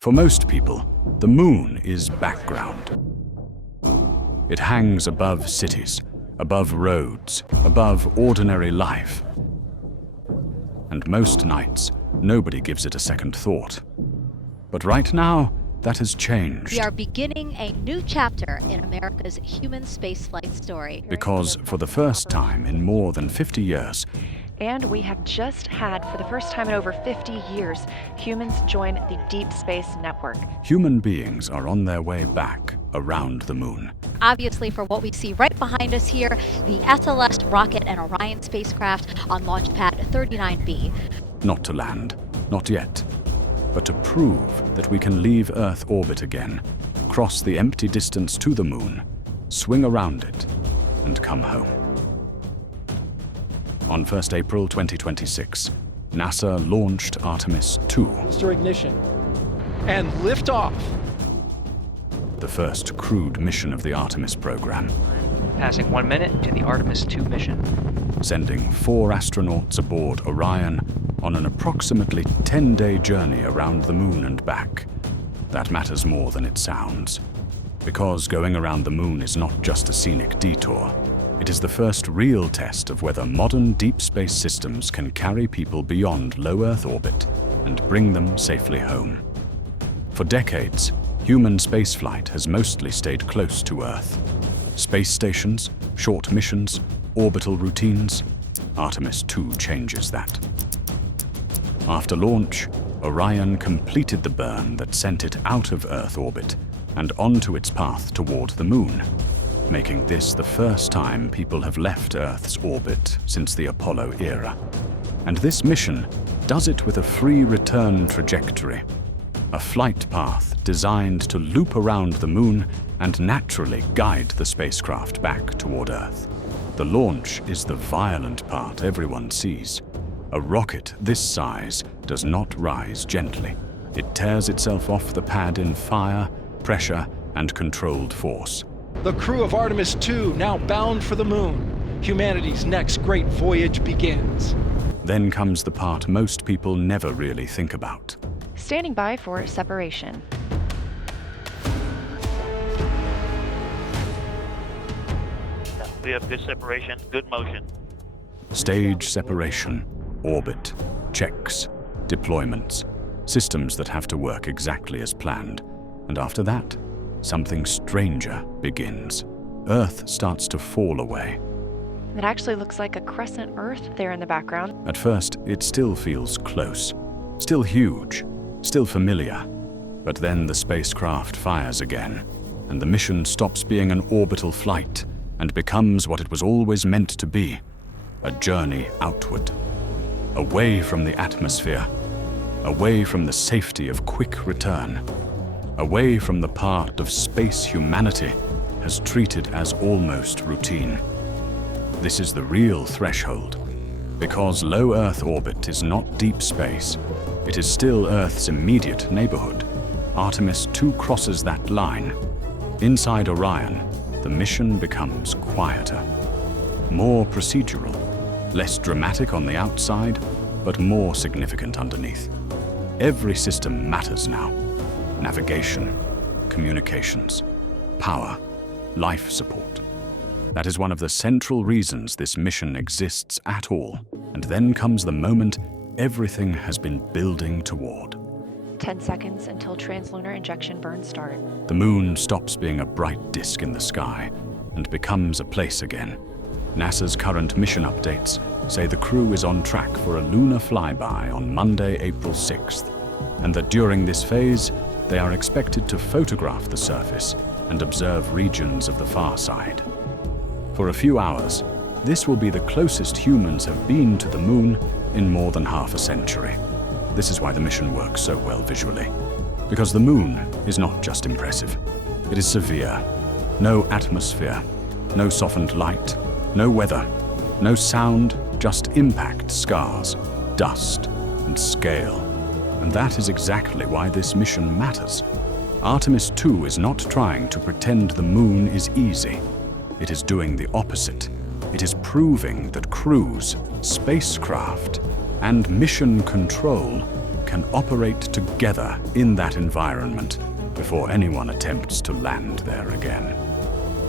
For most people, the moon is background. It hangs above cities, above roads, above ordinary life. And most nights, nobody gives it a second thought. But right now, that has changed. We are beginning a new chapter in America's human spaceflight story. Because for the first time in more than 50 years, and we have just had, for the first time in over 50 years, humans join the Deep Space Network. human beings are on their way back around the moon. Obviously, for what we see right behind us here, the SLS rocket and Orion spacecraft on launch pad 39B. Not to land, not yet, but to prove that we can leave Earth orbit again, cross the empty distance to the moon, swing around it, and come home. On 1st April 2026, NASA launched Artemis II, Booster ignition and liftoff. the first crewed mission of the Artemis program, Passing 1 minute to the Artemis II mission. sending 4 astronauts aboard Orion on an approximately 10-day journey around the moon and back. That matters more than it sounds, because going around the moon is not just a scenic detour. It is the first real test of whether modern deep space systems can carry people beyond low Earth orbit and bring them safely home. For decades, human spaceflight has mostly stayed close to Earth. Space stations, short missions, orbital routines. Artemis II changes that. After launch, Orion completed the burn that sent it out of Earth orbit and onto its path toward the moon, making this the first time people have left Earth's orbit since the Apollo era. And this mission does it with a free return trajectory, a flight path designed to loop around the moon and naturally guide the spacecraft back toward Earth. The launch is the violent part everyone sees. A rocket this size does not rise gently. It tears itself off the pad in fire, pressure, and controlled force. The crew of Artemis II now bound for the moon. Humanity's next great voyage begins. Then comes the part most people never really think about. Standing by for separation. We have good separation, good motion. Stage separation, orbit, checks, deployments, systems that have to work exactly as planned. And after that, something stranger begins. Earth starts to fall away. It actually looks like a crescent Earth there in the background. At first, it still feels close, still huge, still familiar. But then the spacecraft fires again, and the mission stops being an orbital flight and becomes what it was always meant to be, a journey outward, away from the atmosphere, away from the safety of quick return, away from the part of space humanity has treated as almost routine. This is the real threshold, because low Earth orbit is not deep space. It is still Earth's immediate neighborhood. Artemis II crosses that line. Inside Orion, the mission becomes quieter, more procedural, less dramatic on the outside, but more significant underneath. Every system matters now. Navigation, communications, power, life support. That is one of the central reasons this mission exists at all. And then comes the moment everything has been building toward. 10 seconds until translunar injection burns start. The moon stops being a bright disk in the sky and becomes a place again. NASA's current mission updates say the crew is on track for a lunar flyby on Monday, April 6th, and that during this phase, they are expected to photograph the surface and observe regions of the far side. For a few hours, this will be the closest humans have been to the moon in more than half a century. This is why the mission works so well visually. Because the moon is not just impressive. It is severe. No atmosphere, no softened light, no weather, no sound, just impact scars, dust, and scale. And that is exactly why this mission matters. Artemis II is not trying to pretend the moon is easy. It is doing the opposite. It is proving that crews, spacecraft, and mission control can operate together in that environment before anyone attempts to land there again.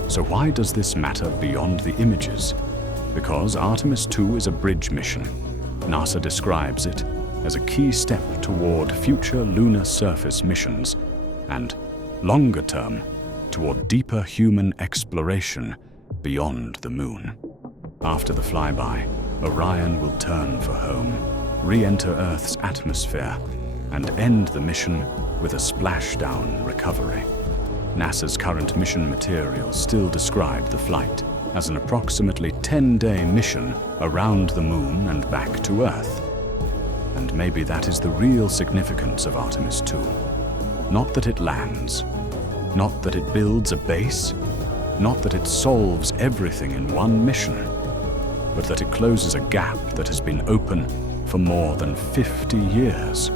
So why does this matter beyond the images? Because Artemis II is a bridge mission. NASA describes it as a key step toward future lunar surface missions and, longer term, toward deeper human exploration beyond the moon. After the flyby, Orion will turn for home, re-enter Earth's atmosphere, and end the mission with a splashdown recovery. NASA's current mission materials still describe the flight as an approximately 10-day mission around the moon and back to Earth. And maybe that is the real significance of Artemis II. Not that it lands, not that it builds a base, not that it solves everything in one mission, but that it closes a gap that has been open for more than 50 years.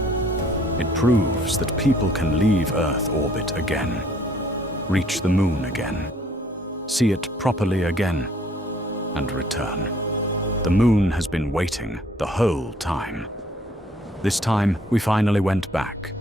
It proves that people can leave Earth orbit again, reach the moon again, see it properly again, and return. The moon has been waiting the whole time. This time, we finally went back,